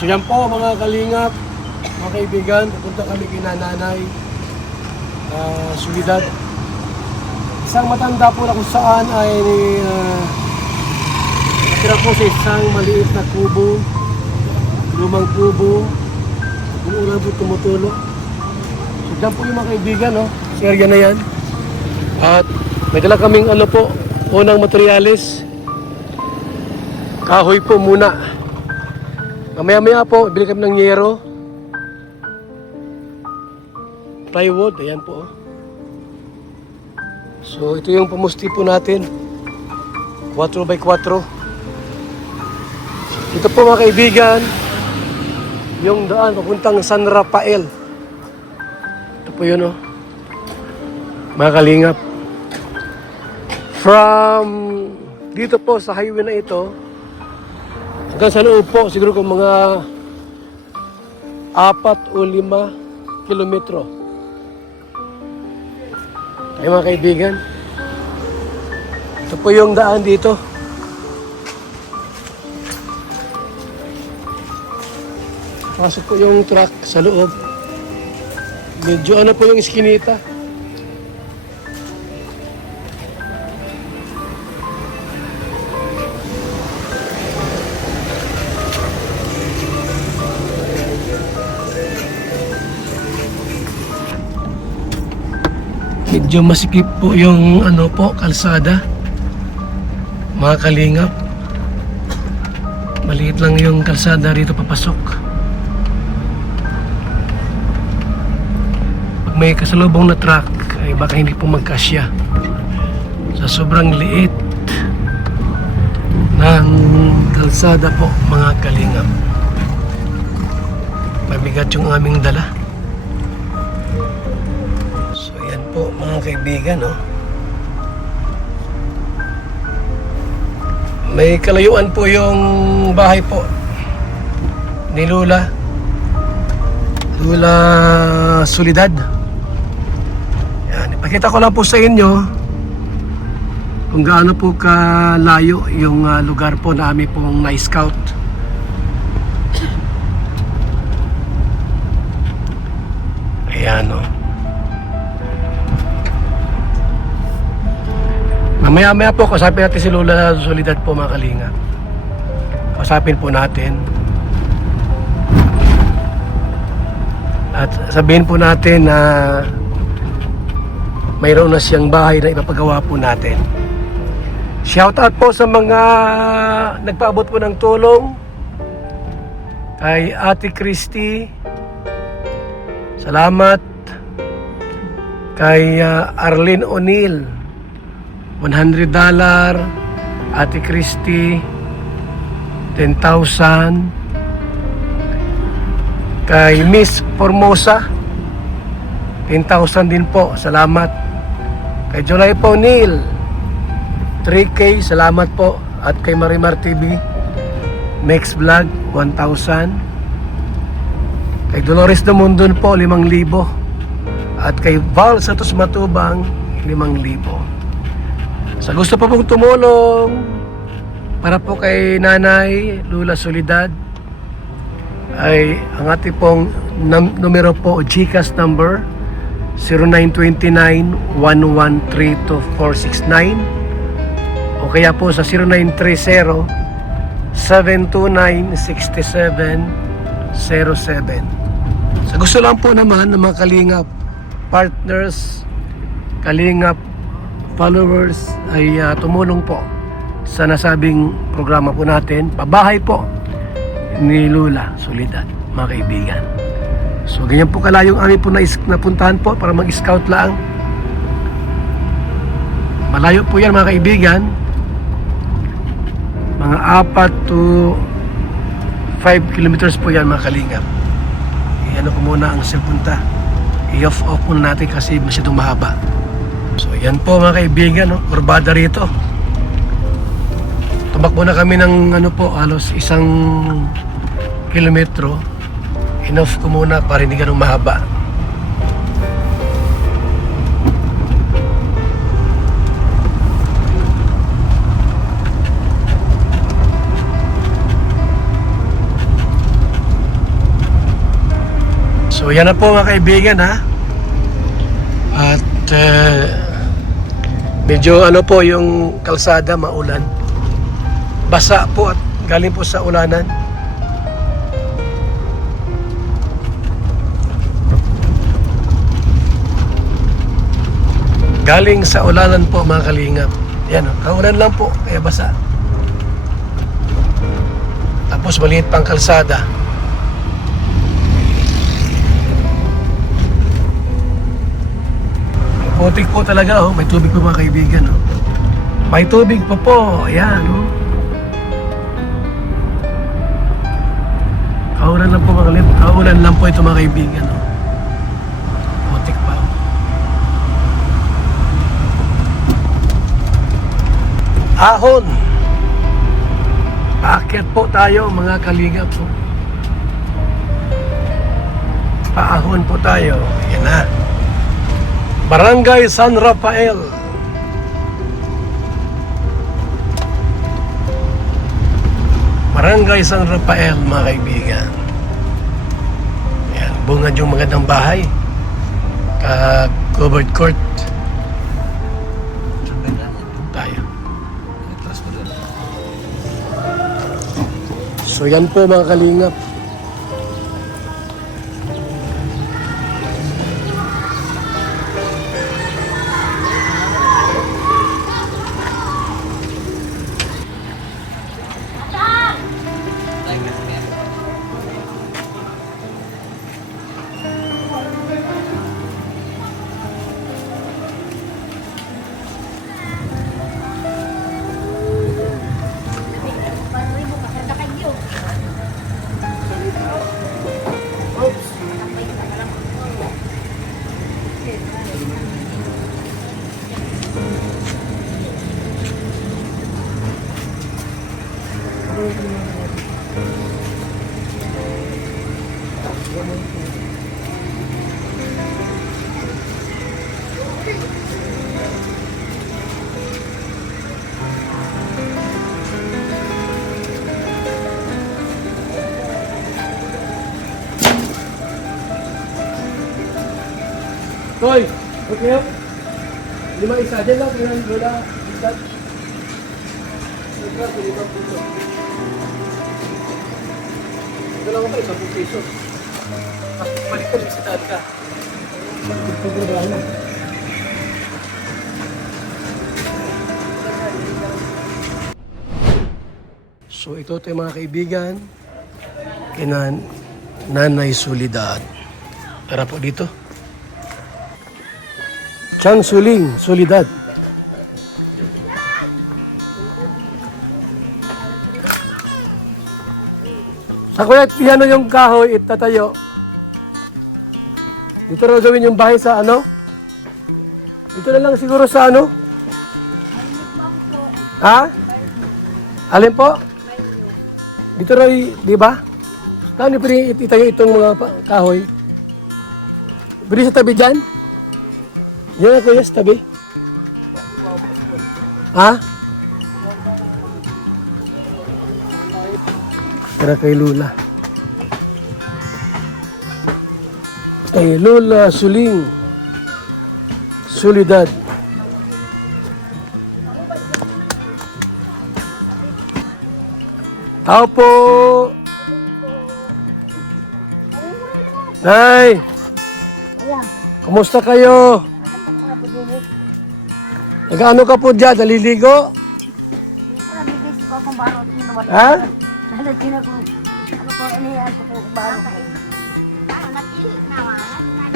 So yan po mga kalingap, mga kaibigan, pupunta kami kay Nanay Soledad. Isang matanda po na kung saan ay natira po sa isang maliit na kubo, lumang kubo, kung ulan po tumutulo. So yan po yung mga kaibigan, no? Sa area na yan. At may dala kaming ano po, unang materyales. Kahoy po muna. Mamaya-maya po, bili kami ng yero. Plywood, ayan po. So, ito yung pamusti po natin. 4x4. Ito po mga kaibigan, yung daan papuntang San Rafael. Ito po yun, oh. Mga kalingap. From dito po sa highway na ito, hanggang sa loob po, siguro kung mga 4 o 5 kilometro. Ay mga kaibigan, ito po yung daan dito. Pasok po yung truck sa loob. Medyo ano po yung iskinita. Medyo masikip po yung ano po, kalsada. Mga kalingap. Maliit lang yung kalsada rito papasok. Pag may kasalubong na truck, ay baka hindi po magkasya. Sa sobrang liit ng kalsada po, mga kalingap. Mabigat yung aming dala. Po mga kaibigan, no? May kalayuan po yung bahay po ni Lola Soledad. Yan, ipakita ko lang po sa inyo kung gaano po kalayo yung lugar po na aming pong na-scout. Ayan, no? Mamaya-maya po, kausapin natin si Lola Soledad po mga kalinga. Kausapin po natin. At sabihin po natin na mayroon na siyang bahay na ipapagawa po natin. Shoutout po sa mga nagpaabot po ng tulong. Kay Ate Christy. Salamat. Kay Arlene O'Neill. $100, Ate Christy, 10,000, kay Miss Formosa, 10,000 din po, salamat. Kay July O'Neill, 3K, salamat po. At kay Marimar TV, Next Vlog, 1,000. Kay Dolores Dumundon po, 5,000. At kay Val Santos Matubang, 5,000. Sa gusto pa pong tumulong para po kay Nanay Lola Soledad, ay ang ating pong numero po, GCash number 0929-1132469 o kaya po sa 0930-729-6707. Sa gusto lang po naman ng mga kalingap partners, kalingap followers ay tumulong po sa nasabing programa po natin, pabahay po ni Lola Soledad, mga kaibigan. So ganyan po kalayong amin po napuntahan po para mag-scout lang. Malayo po yan mga kaibigan, mga 4 to 5 kilometers po yan mga kalingap. Iyan ko muna ang cellphone ta, i-off muna natin kasi masyadong mahaba. So yan po mga kaibigan, no? Kurbada rito. Tumakbo na kami ng ano po, halos 1 kilometro. Enough ko muna para hindi ganun mahaba. So yan na po mga kaibigan ha. At medyo ano po yung kalsada maulan. Basa po at galing po sa ulanan. Galing sa ulanan po mga kalingap. Yan o, kaulan lang po, kaya basa. Tapos maliit pang kalsada. Putik po talaga oh, may tubig po mga kaibigan oh. May tubig po, ayan oh. Kaulan lang po mga kalingap, kaulan lang po ito mga kaibigan oh. Putik pa oh. Ahon. Paakyat po tayo mga kalingap po. Paahon po tayo. Yan na. Barangay San Rafael. Barangay San Rafael mga kaibigan. Yan. Bungad yung magandang bahay. Covered court. Tayo. So yan po mga kalingap. Toy, okay up. 5 isa. Diyan lang, kailan wala. Isa. Ito lang, 5 piso. Ito lang ako, 10 piso. Balik ka, bisitahan ka. So ito tayo mga kaibigan. Kina Nanay Solidad. Tara po dito. Chang Suling, Solidad. Sa kuya, piano yung kahoy, itatayo. Dito na gawin yung bahay sa ano? Dito na lang siguro sa ano? Ha? Alin po? Dito na, di ba? Saan yung pwede itayo itong mga kahoy? Pwede sa tabi dyan? Yan na kuya, sa tabi. Ha? Tara kay Lula. Kay Lula Suling. Solidad. Tao po. Nay. Kumusta kayo? Nag-ano ka po dyan? Naliligo? Ha?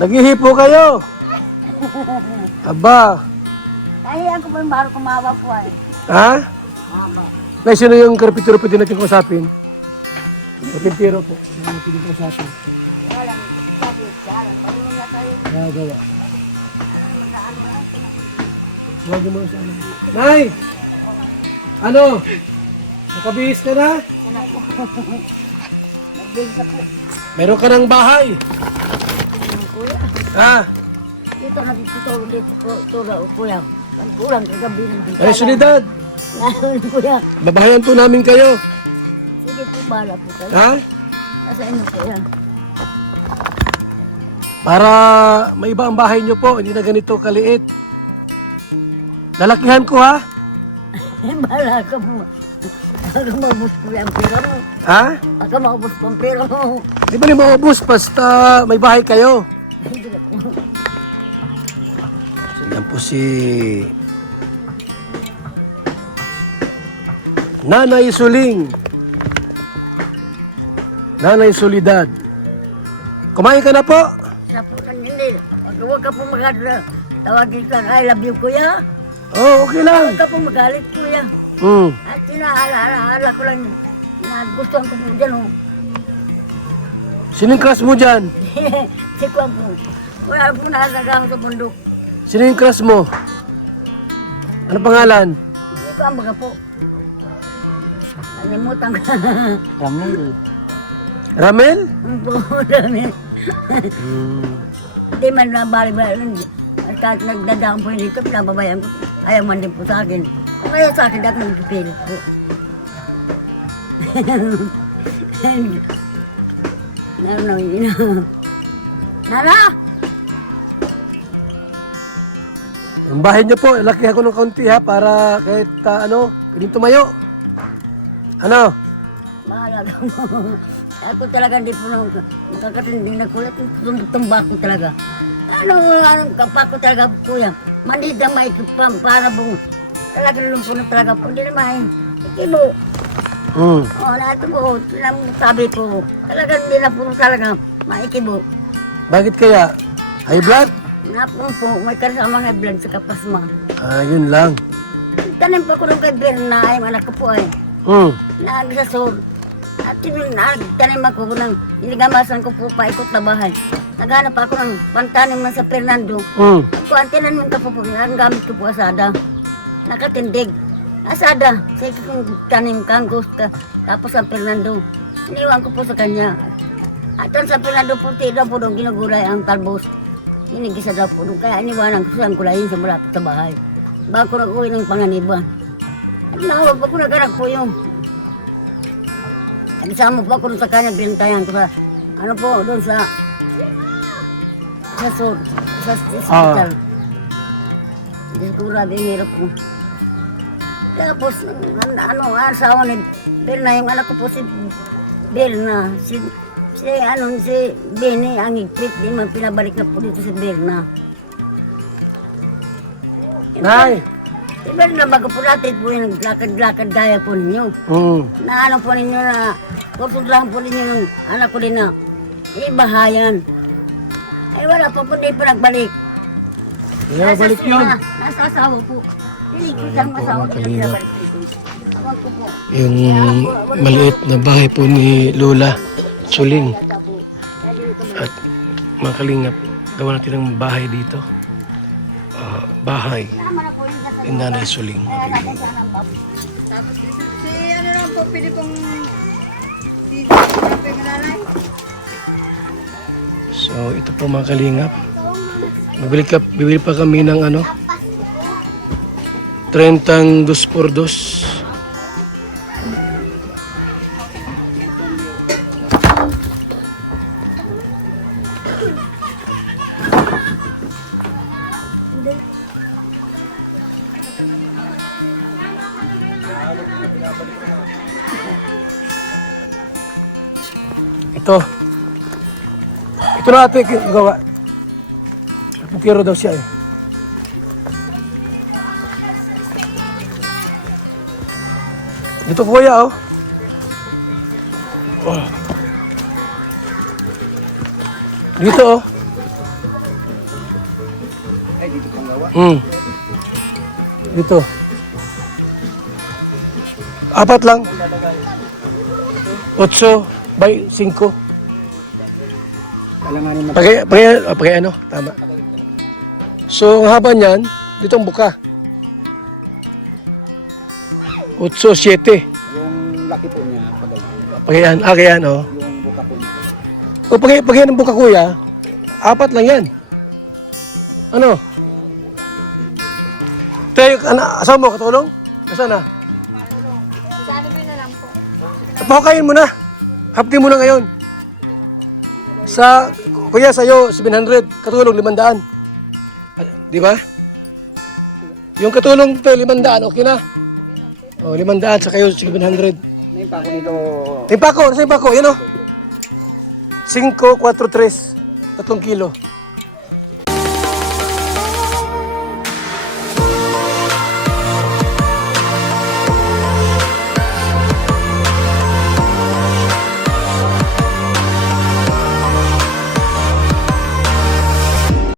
Naghihipo kayo? Aba. Nahiyan ko po yung baro kumawa po ay. Ha? Nay, sino yung karpintero pwede natin kausapin? Karpintero po. Sino yung pwede kausapin? Walang sabi, walang marunong na tayo. Nagawa. Huwag mo sa ano. Nay! Ano? Nakabihis ka na? Nagbig na po. Meron ka ng bahay. Kuya. Ha? Dito nagtutulong dito po. Tula o kuya. Ang kulang kagabi ng dito. Ay, Solidad. Ngayon kuya. Babahayan po namin kayo. Sige po, bala po kayo. Ha? Nasa inyo kuya. Para maiba ang bahay nyo po, hindi na ganito kaliit. Lalakihan ko ha? Bahala ka mo. Baka maubos ko yung pera mo. Ha? Baka maubos ko ang pera mo. Di ba ni maubos basta may bahay kayo? Hindi na po. So, yan po si Nanay Suling. Nanay Solidad. Kumain ka na po? Sa po ng hindi. Huwag ka po magadra. Tawagin ka, I love you, kuya. Oh, okay lang. Huwag ka po magalit, kuya. At sinahala ko lang na gustuhan ko po dyan, oh. Sinong crush mo dyan? Si Kwan po. Wala po nakasagahan sa bundok. Sino yung crush mo? Ano pangalan? Si Kwan baga po. Nalimutan ka. Ramil. Ramel? Ang po, dami. Hindi man na bali-bali. At kahit nagdadaan po dito, pinababayan ko. Ayaw man din po sa akin. Kung ayaw sa akin, dapat nagpipilit po. Nana! Yung bahay niyo po, lakihan ko ng kaunti ha, para kahit pwedeng tumayo. Ano? Bahala ka mo. Ako talaga hindi po nakakatinding na kuya. Tumba ko talaga. Anong kapa ko talaga, kuya. Manida may para bong. Talaga lumpo na talaga po. Hindi naman. Ikibo. Nato po. Sabi ko. Talaga hindi na po talaga. Maikibo. Bakit kaya? High blood? Napong po. May kasama nga blood sa kapasma. Yun lang. Tanim pa ko nung kay Berna. Ay, anak ko po ay. Nagsasod. At nagtanim ako ng inigamasan ko po paikot na bahay. Naghanap ako ng pantanim man sa Fernando. Ako ang tinanim ko po, ang gamit ko po asada. Nakatindig. Asada, sa ikong tanim kanggos ka. Tapos sa Fernando, iniwan ko po sa kanya. At ang sa Fernando po, tira po doon ginagulay ang talbos. Inigisa daw po doon, kaya iniwanan ko siyang gulayin sa malapit sa bahay. Bago nag-uwi ng panganiban. At nawag ako naghanap po yung Nagsama po ako sa kanya, bintayan ko sa, ano po, doon sa sur, sa hospital. Hindi ko grabe yung hirap ko. Tapos, ang asawa ni Berna, yung anak ko po si Berna, si Benny, ang higpit, di man pinabalik na po dito si Berna. Nay! Si Berna, bago po natin po yung naglakad-lakad gaya po ninyo. Na ano po ninyo na, kurso lang po ninyo ng anak ko din na, bahayan. Ay wala po di pa nagbalik. Balik yun. Nasa asawa po. Hindi ko siyang po, asawa mga niya kalingap. pinabalik dito. Awan ko po. Yung maliit na bahay po ni Lola Suling. Yata po. Kaya dito mo. At mga kalingap, gawa natin ng bahay dito. Bahay Tama na po yung nasa ni Nanay Suling. kaya natin siya ng bab. Tapos si ano naman po, pwede pong dito po yung nanay. So ito po mga kalingap. Bibili pa kami ng 30 2x2. Ito na ate, gawa. Pukiro daw siya eh. Dito kuya oh. Dito oh. Ay, dito pang gawa. Dito. 4 lang. 8 by 5. Alanganin na. Pagay ano? Tama. So, ang haba niyan, dito ang buka. 8, 7. Yung laki po niya, Pagayan, kaya oh. yung buka po niya. O pagayan ng buka kuya, 4 lang yan. Ano? Tayo, asawa mo, katulong? Nasaan na? Sana po na lang po. Pahakayin mo na. Hapti mo na ngayon. Sa Kuya, sa'yo, 700. Katulong, 500. Di ba? Yung katulong to, 500, okay na? O, 500 sa kayo, 700. May pako nito. Yung pako, nasa yung pako, yan o. 5, 4, 3. 3 kilo.